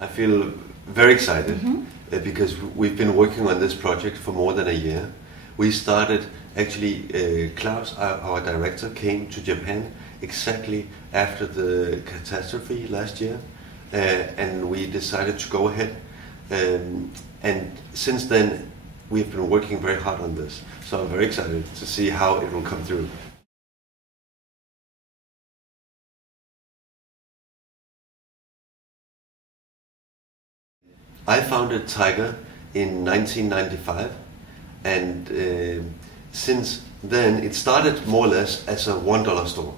I feel very excited because we've been working on this project for more than a year. We started, actually, Klaus, our director, came to Japan exactly after the catastrophe last year, and we decided to go ahead. And since then, we've been working very hard on this. So I'm very excited to see how it will come through. I founded Tiger in 1995, and since then it started more or less as a $1 store,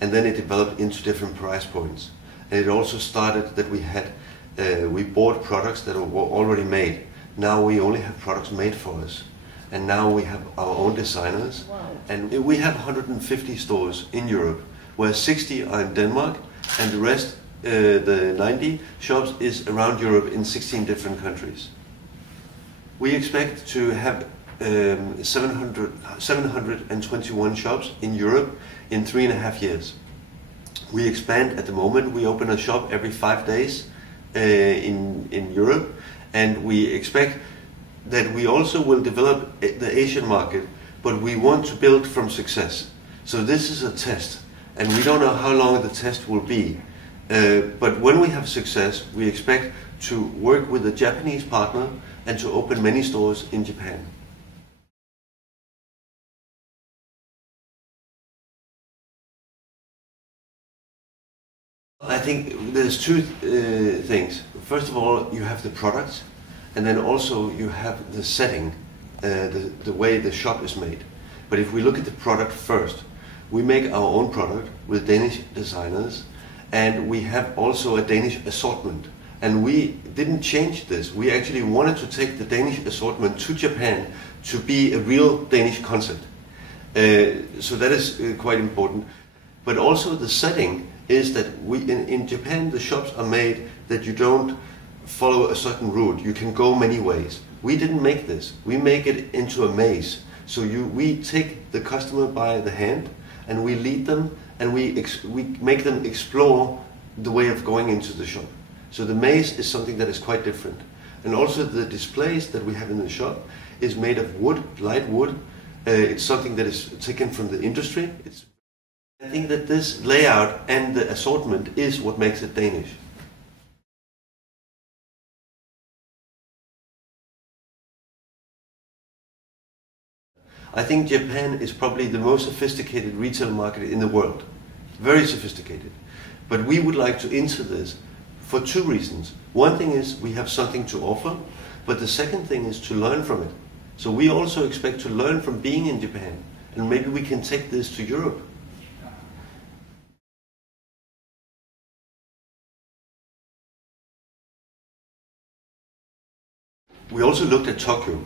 and then it developed into different price points. And it also started that we bought products that were already made. Now we only have products made for us, and now we have our own designers. Wow. And we have 150 stores in Europe, where 60 are in Denmark, and the rest, the 90 shops, is around Europe in 16 different countries. We expect to have 721 shops in Europe in 3.5 years. We expand at the moment. We open a shop every 5 days in Europe, and we expect that we also will develop the Asian market, but we want to build from success. So this is a test, and we don't know how long the test will be. But when we have success, we expect to work with a Japanese partner and to open many stores in Japan. I think there's two things. First of all, you have the products, and then also you have the setting, the way the shop is made. But if we look at the product first, we make our own product with Danish designers, and we have also a Danish assortment. And we didn't change this. We actually wanted to take the Danish assortment to Japan to be a real Danish concept. So that is quite important. But also the setting is that in Japan the shops are made that you don't follow a certain route. You can go many ways. We didn't make this. We make it into a maze. So we take the customer by the hand, and we lead them, and we make them explore the way of going into the shop. So the maze is something that is quite different. And also the displays that we have in the shop is made of wood, light wood. It's something that is taken from the industry. I think that this layout and the assortment is what makes it Danish. I think Japan is probably the most sophisticated retail market in the world. Very sophisticated. But we would like to enter this for two reasons. One thing is we have something to offer, but the second thing is to learn from it. So we also expect to learn from being in Japan, and maybe we can take this to Europe. We also looked at Tokyo,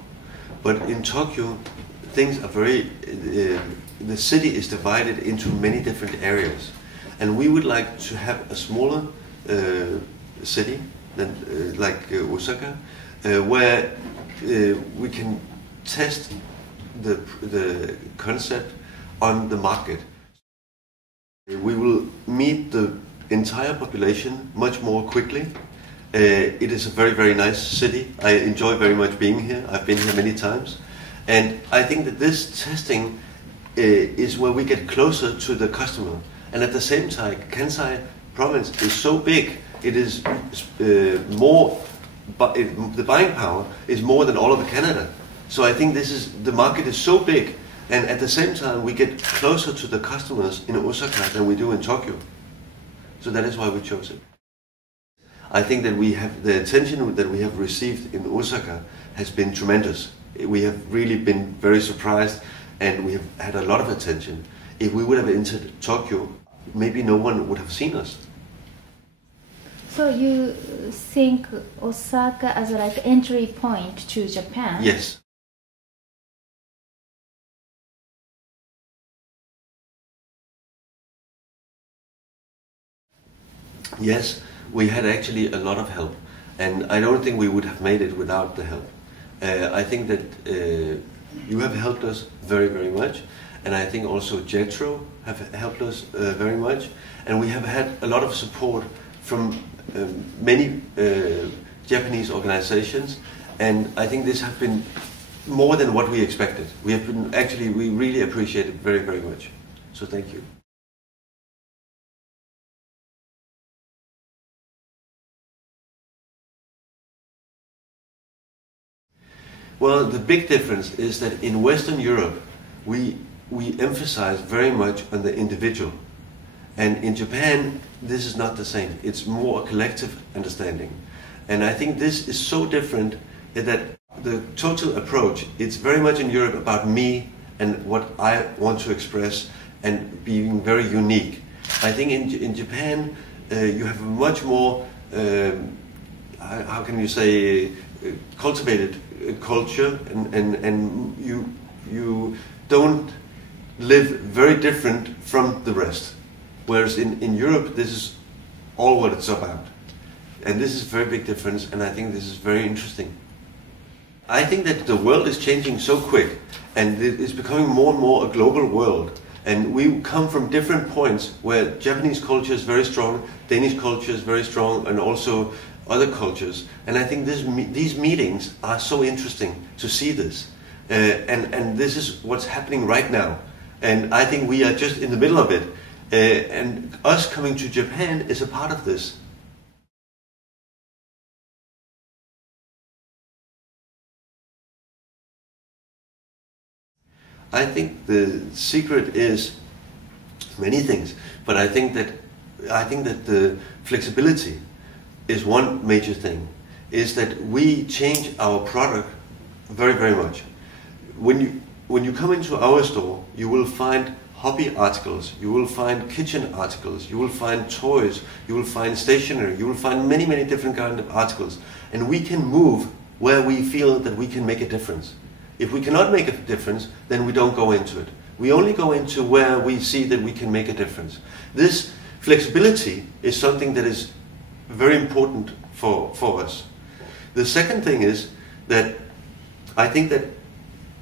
but in Tokyo things are very, the city is divided into many different areas, and we would like to have a smaller city than like Osaka, where we can test the concept on the market. We will meet the entire population much more quickly. It is a very, very nice city. I enjoy very much being here. I've been here many times. And I think that this testing is where we get closer to the customer. And at the same time, Kansai province is so big, it is more, but the buying power is more than all of Canada. So I think the market is so big, and at the same time we get closer to the customers in Osaka than we do in Tokyo. So that is why we chose it. I think that we have the attention that we have received in Osaka has been tremendous. We have really been very surprised, and we have had a lot of attention. If we would have entered Tokyo, maybe no one would have seen us. So you think Osaka as like entry point to Japan? Yes. Yes, we had actually a lot of help, and I don't think we would have made it without the help. I think that you have helped us very, very much, and I think also Jetro have helped us very much, and we have had a lot of support from many Japanese organizations, and I think this has been more than what we expected. We really appreciate it very, very much. So thank you. Well, the big difference is that in Western Europe, we emphasize very much on the individual. And in Japan, this is not the same. It's more a collective understanding. And I think this is so different that the total approach, it's very much in Europe about me and what I want to express and being very unique. I think in Japan, you have a much more, how can you say, cultivated culture, and you don't live very different from the rest. Whereas in Europe, this is all what it's about. And this is a very big difference, and I think this is very interesting. I think that the world is changing so quick, and it's becoming more and more a global world. And we come from different points where Japanese culture is very strong, Danish culture is very strong, and also other cultures. And I think these meetings are so interesting to see this. And this is what's happening right now. And I think we are just in the middle of it. And us coming to Japan is a part of this. I think the secret is many things, but I think that the flexibility is one major thing. Is that we change our product very, very much. When you come into our store, you will find hobby articles, you will find kitchen articles, you will find toys, you will find stationery, you will find many, many different kinds of articles, and we can move where we feel that we can make a difference. If we cannot make a difference, then we don't go into it. We only go into where we see that we can make a difference. This flexibility is something that is very important for us. The second thing is that I think that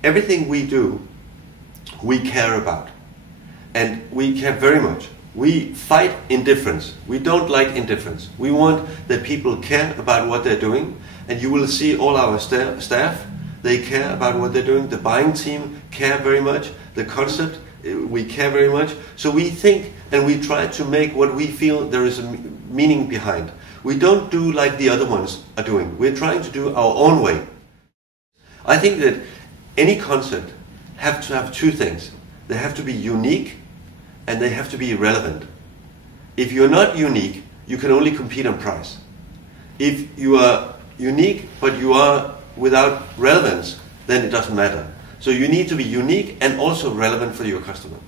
everything we do, we care about. And we care very much. We fight indifference. We don't like indifference. We want that people care about what they're doing, and you will see all our staff, they care about what they're doing. The buying team care very much. The concept, we care very much. So we think and we try to make what we feel there is a meaning behind. We don't do like the other ones are doing. We're trying to do our own way. I think that any concept have to have two things. They have to be unique and they have to be relevant. If you're not unique, you can only compete on price. If you are unique but you are without relevance, then it doesn't matter. So you need to be unique and also relevant for your customer.